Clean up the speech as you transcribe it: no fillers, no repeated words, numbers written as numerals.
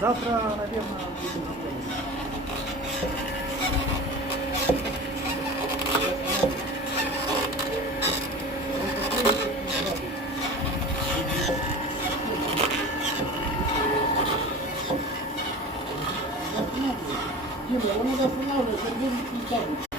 Завтра, наверное, будем работать. Дима, его надо останавливать, он будет не